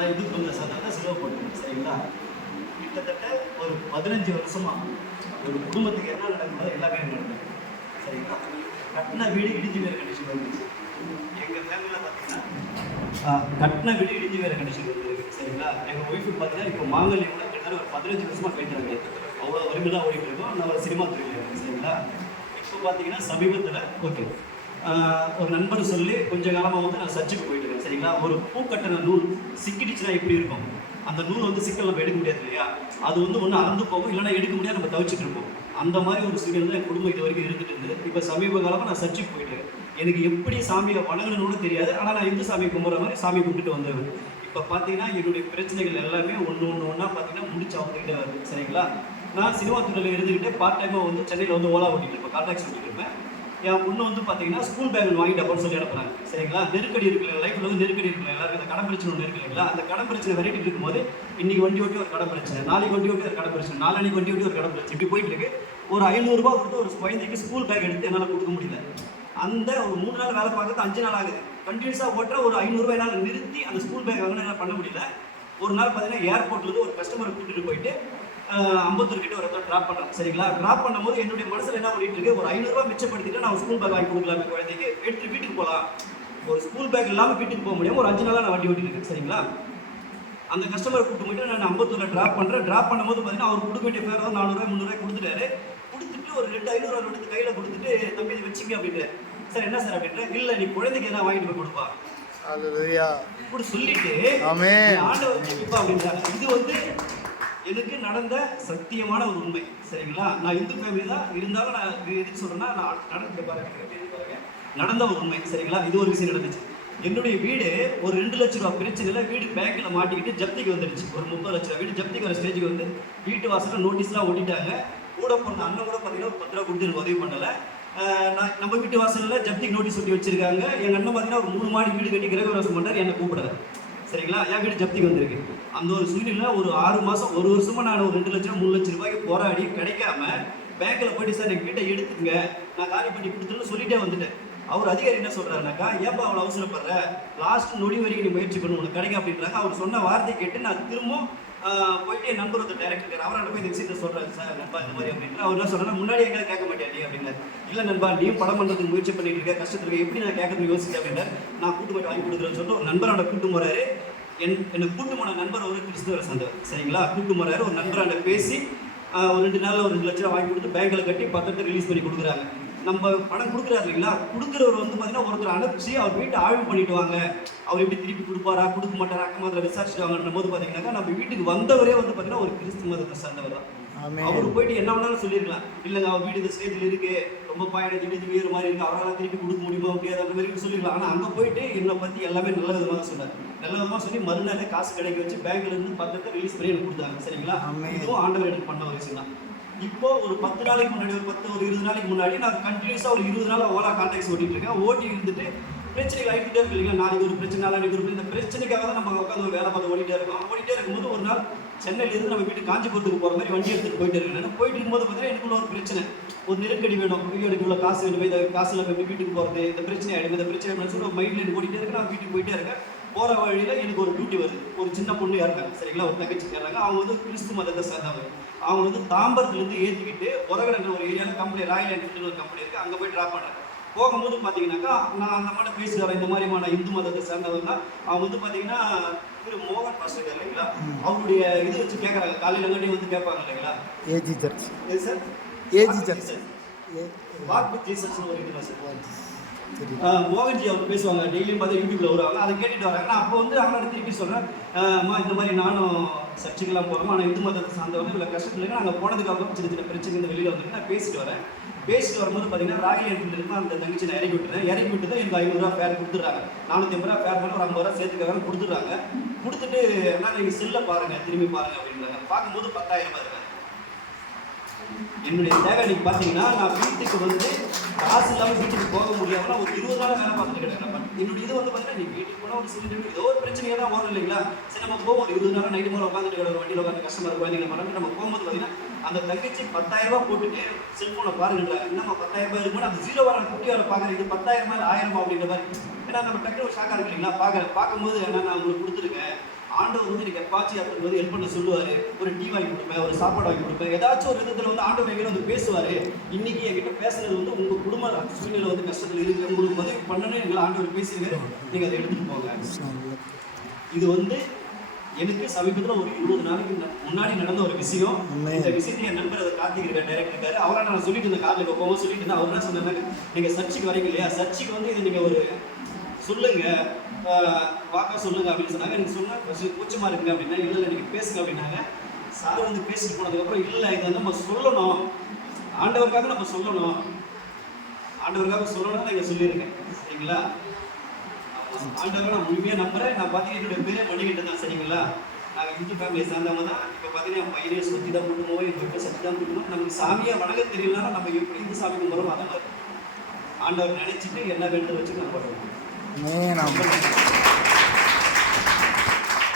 ஆனால் இது கொஞ்சம் சாதாரண செலவு போட்டு சரிங்களா? கிட்டத்தட்ட ஒரு பதினஞ்சு வருஷமா ஒரு குடும்பத்துக்கு என்ன நடக்குதோ எல்லாமே நடந்தது சரிங்களா? கட்டின வீடு இடிஞ்சு வேறு கண்டிஷன் வந்துச்சு எங்கள் ஃபேமிலியில் பார்த்தீங்கன்னா கட்டின வீடு இடிஞ்சு வேறு கண்டிஷன் வந்துருக்கு சரிங்களா? எங்கள் ஒய்ஃபு பார்த்தீங்கன்னா இப்போ மாங்கல்யம் கூட கிட்டத்தட்ட ஒரு பதினஞ்சு வருஷமாக கேட்டுறாங்க. அவ்வளோ வறுமை தான் ஓடிட்டு இருக்கோம் நம்ம சினிமா துறையில் இருக்கேன் சரிங்களா? இப்போ பார்த்தீங்கன்னா சமீபத்தில் ஓகே ஒரு நண்பர் சொல்லி கொஞ்ச காலமாக வந்து நான் சர்ச்சுக்கு போயிட்டு இருக்கேன் சரிங்களா? ஒரு பூ கட்டின நூல் சிக்கிடுச்சுன்னா எப்படி இருக்கும்? அந்த நூல் வந்து சிக்கல் நம்ம எடுக்க முடியாது இல்லையா? அது வந்து ஒன்று அறந்து போகும் இல்லைன்னா எடுக்க முடியாது நம்ம தவிச்சிட்டு இருப்போம். அந்த மாதிரி ஒரு சூழ்நிலை தான் என் குடும்பம் இது வரைக்கும் இருந்துட்டு இருந்து இப்போ சமீப காலமாக நான் சர்ச்சுக்கு போயிட்டு இருக்கேன். எனக்கு எப்படி சாமியை வணங்கணும்னு தெரியாது ஆனால் நான் இந்து சாமியை கும்பிட்ற மாதிரி சாமி கும்பிட்டு வந்துடுவேன் இப்போ பார்த்தீங்கன்னா என்னுடைய பிரச்சனைகள் எல்லாமே ஒன்று ஒன்று ஒன்றா பார்த்தீங்கன்னா முடிச்சு அவங்ககிட்ட வருது சரிங்களா? நான் சினிமா துறையில் இருந்துக்கிட்டே பார்ட் டைமாக வந்து சென்னையில் வந்து ஓலா ஓட்டிட்டு இருப்பேன் கான்ட்ராக்ட் ஓட்டிட்டு இருப்பேன். என் பொண்ணு வந்து பார்த்தீங்கன்னா ஸ்கூல் பேக் வாங்கிட்டு அப்படின்னு சொல்லி அனுப்புறாங்க சரிங்களா? நெருக்கடி இருக்குல்ல லைஃப்ல வந்து நெருக்கடி இருக்குல்ல எல்லாருக்கும் இந்த கடன் பிரச்சனை ஒன்று இருக்கு இல்லைங்களா அந்த கடன் பிரச்சனை விரட்டிட்டு இருக்கும்போது இன்னைக்கு வண்டி ஓட்டி ஒரு கடன் பிரச்சனை நாளைக்கு வண்டி ஓட்டி ஒரு கடன் பிரச்சனை நாளைக்கு வண்டி ஓட்டி ஒரு கடன் பிரச்சனை. இப்படி போயிட்டு இருக்கு. ஒரு ஐநூறுரூபா கொடுத்து ஒரு குழந்தைக்கு ஸ்கூல் பேக் எடுத்து என்னால் கொடுக்க முடியல. அந்த ஒரு மூணு நாள் வேலை பார்க்கறது அஞ்சு நாள் ஆகுது. கண்டினியூஸாக ஓட்டுற ஒரு ஐநூறுரூவா என்னால் நிறுத்தி அந்த ஸ்கூல் பேக் வாங்கினா என்னால் பண்ண முடியல. ஒரு நாள் பார்த்தீங்கன்னா ஏர்போர்ட்லேருந்து ஒரு கஸ்டமரை கூட்டிட்டு போயிட்டு ஆஹ், அம்பத்தூர் கிட்ட ஒரு இடத்துல ட்ராப் பண்ணுறேன் சரிங்களா? ட்ராப் பண்ணும்போது என்னுடைய மனசில் என்ன பண்ணிட்டு இருக்கு? ஒரு ஐநூறுரூவா மிச்சப்படுத்திட்டு நான் ஸ்கூல் பேக் வாங்கி கொடுக்கலாமே குழந்தைக்கு. எடுத்துட்டு வீட்டுக்கு போகலாம். ஒரு ஸ்கூல் பேக் இல்லாமல் வீட்டுக்கு போக முடியாம ஒரு அஞ்சு நாளாக நான் வண்டி ஓட்டிட்டு இருக்கேன். சரிங்களா? அந்த கஸ்டமரை கூப்பிட்டு போயிட்டு நான் அம்பத்தூரில் ட்ராப் பண்ணுறேன் ட்ராப் பண்ணும்போது பார்த்தீங்கன்னா அவர் கொடுக்க வேண்டிய பேர் தான் நானூறுரூவா முந்நூறுரூவா கொடுத்துட்டாரு. கொடுத்துட்டு ஒரு ரெண்டு ஐநூறுரூவா எடுத்து கையில் கொடுத்துட்டு தம்பி இது வச்சுங்க அப்படின்ட்டு. சார் என்ன சார்? அப்படின்ட்டு. இல்லை நீ குழந்தைக்கு எதாவது வாங்கிட்டு போய் கொடுப்பா. இப்படி சொல்லிட்டு ஆண்டவர் இது வந்து எனக்கு நடந்த சத்தியமான ஒரு உண்மை சரிங்களா? நான் இந்து ஃபேமிலி தான். இருந்தாலும் நான் எதுக்கு சொல்றேன்னா நான் நடந்த பாருங்க நடந்த ஒரு உண்மை சரிங்களா? இது ஒரு விஷயம் நடந்துச்சு. என்னுடைய வீடு ஒரு ரெண்டு லட்ச ரூபா பிரச்சனையில் வீடு பேங்க்கில் மாட்டிக்கிட்டு ஜப்திக்கு வந்துடுச்சு. ஒரு முப்பது லட்ச ரூபா. வீடு ஜப்திக்கு வர ஸ்டேஜுக்கு வந்து வீட்டு வாசலில் நோட்டீஸ்லாம் ஓட்டிட்டாங்க கூட போன அண்ணன் கூட பார்த்தீங்கன்னா ஒரு பத்து ரூபா கொடுத்து எனக்கு உதவி பண்ணலை. நான் நம்ம வீட்டு வாசலில் ஜப்திக்கு நோட்டீஸ் ஒட்டி வச்சிருக்காங்க. எங்கள் அண்ணன் பார்த்தீங்கன்னா ஒரு மூணு மாடி வீடு கட்டி கிரகவாசம் பண்ணார் என்னை கூப்பிடுறாரு. சரிங்களா? என் வீடு ஜப்திக்கு வந்திருக்கு. அந்த ஒரு சூழ்நிலை ஒரு ஆறு மாதம் ஒரு வருஷமாக நான் ஒரு ரெண்டு லட்சம் மூணு லட்சம் ரூபாய்க்கு போராடி கிடைக்காம பேங்க்கில் போயிட்டு சார் எங்கள் வீட்டை எடுத்துங்க நான் காலி பண்ணி கொடுத்துருன்னு சொல்லிட்டே வந்துட்டேன். அவர் அதிகாரி என்ன சொல்கிறாருனாக்கா ஏப்பா அவ்வளோ அவசரப்படுற? லாஸ்ட் நொடி வரைக்கும் நீ முயற்சி பண்ணு உனக்கு கிடைக்கும் அப்படின்றாங்க. அவர் சொன்ன வார்த்தை கேட்டு நான் திரும்ப போயிட்டு என் நம்பர் ஒருத்தர் டேரக்டர் அவரை போய் இந்த விஷயத்தை சார் நண்பா இந்த மாதிரி அப்படின்ற அவர் என்ன சொல்றேன்னா முன்னாடி எங்கேயாவது கேட்க மாட்டேன் நீ? இல்லை நண்பா நீயும் படம் பண்ணுறதுக்கு முயற்சி பண்ணிட்டு இருக்க கஷ்டத்துக்கு எப்படி நான் கேட்கறது யோசிக்க அப்படின்னா நான் கூட்டு போயிட்டு வாங்கி கொடுக்குறேன்னு சொல்லிட்டு ஒரு நண்பரோட கூட்டு போறாரு. என் என்னை கூட்டு போன நண்பர் ஒரு கிறிஸ்துவரை சேர்ந்தவர் சரிங்களா? கூட்டு போறாரு ஒரு நண்பரோட பேசி ஒரு ரெண்டு நாளில் ஒரு ரெண்டு லட்ச ரூபா வாங்கி கொடுத்து பேங்கில் கட்டி பத்திரத்தை ரிலீஸ் பண்ணி கொடுக்குறாங்க. நம்ம பணம் கொடுக்குறாரு இல்லைங்களா? கொடுக்குறவர் வந்து பார்த்தீங்கன்னா ஒருத்தர் அனுப்பிச்சு அவர் வீட்டை ஆய்வு பண்ணிட்டு வாங்க. அவர் எப்படி திருப்பி கொடுப்பாரா கொடுக்க மாட்டாரா அக்கமாதிரி விசாரிச்சுட்டு வாங்கன்ற போது பார்த்தீங்கன்னாக்கா நம்ம வீட்டுக்கு வந்தவரே வந்து பார்த்தீங்கன்னா ஒரு கிறிஸ்து மதத்தை சேர்ந்தவர் தான். அவர் போயிட்டு என்ன வேணாலும் சொல்லிருக்கலாம். இல்லைங்க அவர் வீடு இந்த ஸ்டேஜில் இருக்கு. ரொம்ப பாயிண்ட் திடீர் வீடு மாதிரி இருக்கு. அவரால் திருப்பி கொடுக்க முடியுமா முடியாது அந்த மாதிரி சொல்லிருக்கலாம். ஆனால் அங்கே போயிட்டு என்னை பற்றி எல்லாமே நல்ல விதமாக சொன்னார். நல்ல விதமாக சொல்லி மறுநாளே காசு கிடைக்க வச்சு பேங்க்ல இருந்து பத்திரத்தை ரிலீஸ் பண்ணி எனக்கு கொடுத்தாங்க சரிங்களா. இதுவும் ஆண்டவர் எனக்கு பண்ண விஷயம் தான். இப்போ ஒரு பத்து நாளைக்கு முன்னாடி ஒரு பத்து ஒரு இருபது நாளைக்கு முன்னாடி நான் கண்டினியூஸாக ஒரு இருபது நாள் ஓலா கான்டாக்ட்ஸ் ஓட்டிட்டு இருக்கேன். ஓட்டி இருந்துட்டு பிரச்சனைகள் ஆகிட்டே இருக்கு இல்லைங்களா? நாளைக்கு ஒரு பிரச்சனை நாளைக்கு ஒரு பிரச்சனை. இந்த பிரச்சனைக்காக தான் நம்ம உட்காந்து ஒரு வேலை பார்த்து ஓடிட்டே இருக்கோம். ஓடிட்டே இருக்கும்போது ஒரு நாள் சென்னையிலேருந்து நம்ம வீட்டு காஞ்சிபுரத்துக்கு போகிற மாதிரி வண்டி எடுத்துட்டு போயிட்டு இருக்கேன். போயிட்டு இருக்கும்போது பார்த்தீங்கன்னா எனக்குள்ள ஒரு பிரச்சனை. ஒரு நெருக்கடி வேணும். ஐயோ எனக்கு இவ்வளோ காசு வேணும் இந்த காசு போய் வீட்டுக்கு போகிறது இந்த பிரச்சனை ஆகிடும் இந்த பிரச்சனை ஆகிடும் சொல்லி மைண்டில் எனக்கு ஓடிட்டே இருக்கு நான் வீட்டுக்கு போயிட்டே இருக்கேன். போகிற வழியில் எனக்கு ஒரு டியூட்டி வருது. ஒரு சின்ன பொண்ணு இறக்காங்க சரிங்களா? ஒரு தங்கச்சி இறங்க அவங்க வந்து கிறிஸ்து மதத்தை சேர்ந்தவங்க அவங்க வந்து தாம்பரத்துலேருந்து ஏற்றிக்கிட்டு உரகடங்கிற ஒரு ஏரியாவில் கம்பெனி ராயல் என்ஃபீல்டு ஒரு கம்பெனி இருக்குது அங்கே போய் ட்ராப் பண்ணுறாங்க போகும்போது பார்த்தீங்கன்னாக்கா நான் அந்த மாதிரி வரேன் இந்த மாதிரி நான் இந்து மதத்தை சேர்ந்தவர் தான் அவங்க வந்து பார்த்தீங்கன்னா திரு மோகன் பாஸ்டர் இல்லைங்களா? அவருடைய இது வச்சு கேட்குறாங்க காலையில் அங்கேயும் வந்து கேட்பாங்க இல்லைங்களா? AG church. Sir AG church. Walk with ஜீசஸ்னு ஒரு இதுல சார் மோகன்ஜி அவங்க பேசுவாங்க. டெய்லியும் பார்த்து யூடியூப்ல வருவாங்க. அதை கேட்டுட்டு வராங்க. நான் அப்போ வந்து அவங்களோட திருப்பி சொல்கிறேன் அம்மா இந்த மாதிரி நானும் சர்ச்சுக்கெல்லாம் போகிறோம் ஆனால் இந்து மதத்தை சார்ந்தவங்க இவ்வளோ கஷ்டத்தில் அங்கே நாங்கள் போனதுக்கு அப்புறம் சின்ன சின்ன பிரச்சனை இந்த வெளியில் வந்துட்டு நான் பேசிட்டு வரேன். பேசிட்டு வரும்போது பார்த்தீங்கன்னா ராயல் என்ஃபீல்டு அந்த தங்கச்சி நான் இறக்கி விட்டுறேன். இறக்கி விட்டு தான் எனக்கு ஐநூறுரூவா ஃபேர் கொடுத்துட்றாங்க. நானூற்றி ஐம்பது ரூபா ஃபேர் பண்ணி ஒரு ஐம்பது ரூபா சேர்த்துக்காக கொடுத்துட்றாங்க. கொடுத்துட்டு நான் நீங்கள் செல்லை பாருங்கள் திரும்பி பாருங்க அப்படின்றாங்க. பார்க்கும்போது பத்தாயிரம் ரூபாய் என்னுடைய தேவை இன்னைக்கு பார்த்தீங்கன்னா நான் வீட்டுக்கு வந்து காசு இல்லாமல் வீட்டுக்கு போக முடியாமல் ஒரு இருபது நாள் வேலை பார்த்துட்டு கிடக்கிறேன். பட் என்னுடைய வந்து பார்த்தீங்கன்னா நீ வீட்டுக்கு போனால் ஒரு சிலிண்டர் ஏதோ ஒரு பிரச்சனையே தான் வரும் இல்லைங்களா? சரி நம்ம போவோம். இருபது நாள் நைட்டு மேலே உட்காந்துட்டு ஒரு வண்டியில் உட்காந்து கஸ்டமர் குழந்தைங்க மறந்து நம்ம போகும்போது பார்த்தீங்கன்னா அந்த தங்கச்சி பத்தாயிரம் ரூபாய் போட்டுட்டு செல்ஃபோனை பாருங்கன்றாங்க என்னம்மா பத்தாயிரம் ரூபாய் இருக்கும் அந்த ஜீரோ வர குட்டி வர பார்க்குறேன். இது பத்தாயிரம் மேலே ஆயிரம் அப்படின்ற மாதிரி. ஏன்னா நம்ம டக்குனு ஒரு ஷாக்காக இருக்கு இல்லைங்களா? பார்க்குறேன் பார்க்கும்போது என்ன நான் உங்களுக்கு கொடுத்துருக்கேன். ஆண்டவர் வந்து எனக்கு பாச்சி அப்படின்னு வந்து ஹெல்ப் பண்ண சொல்லுவாரு. ஒரு டீ வாங்கி கொடுப்பேன் ஒரு சாப்பாடு வாங்கி கொடுப்பேன். ஏதாச்சும் ஒரு விதத்துல வந்து ஆண்டவர் எங்கிட்ட வந்து பேசுவாரு. இன்னைக்கு என்கிட்ட பேசுறது வந்து உங்க குடும்ப சூழ்நிலை வந்து கஷ்டத்துல இருக்கு. உங்களுக்கு உதவி பண்ணணும்னு எங்களை ஆண்டவர் பேசியிருக்காரு. நீங்க அதை எடுத்துட்டு போங்க. இது வந்து எனக்கு சமீபத்துல ஒரு இருபது நாளைக்கு முன்ன- முன்னாடி நடந்த ஒரு விஷயம். இந்த விஷயத்தை என் நண்பர் அதை கார்த்திக் டைரக்ட் இருக்காரு. அவரை நான் சொல்லிட்டு இருந்த கார்ல போகும்போது சொல்லிட்டு இருந்தேன். அவர் என்ன சொன்னாங்க நீங்க சர்ச்சுக்கு வரீங்க இல்லையா? சர்ச்சுக்கு வந்து இது நீங்க ஒரு சொல்லுங்க. வாக்கா சொல்லுங்க அப்படின்னு சொன்னாங்க. எனக்கு சொன்னா கொஞ்சம் கூச்சமா இருக்குங்க அப்படின்னா இல்ல இல்ல நீங்க பேசுங்க அப்படின்னாங்க. சார் வந்து பேசிட்டு போனதுக்கு அப்புறம் இல்ல இதை நம்ம சொல்லணும். ஆண்டவருக்காக நம்ம சொல்லணும். ஆண்டவருக்காக சொல்லணும்னு இங்க சொல்லியிருக்கேன். சரிங்களா? ஆண்டவரை நான் முழுமையா நம்புறேன். நான் பார்த்தீங்கன்னா என்னோட பேரே மணிகிட்ட தான் சரிங்களா? நாங்கள் இந்து ஃபேமிலியை சார்ந்தவங்க தான். இப்போ பார்த்தீங்கன்னா என் பையனே சுற்றி தான் குடும்பம் என் வீட்டில் சக்தி தான் குடும்பம் நமக்கு சாமியை வணங்க தெரியலனாலும் நம்ம எப்படி இந்து சாமி கும்பிட்றோம் அதை மாதிரி ஆண்டவர் நினைச்சிட்டு என்ன வேண்டும் வச்சு நம்ம பண்ணுவோம்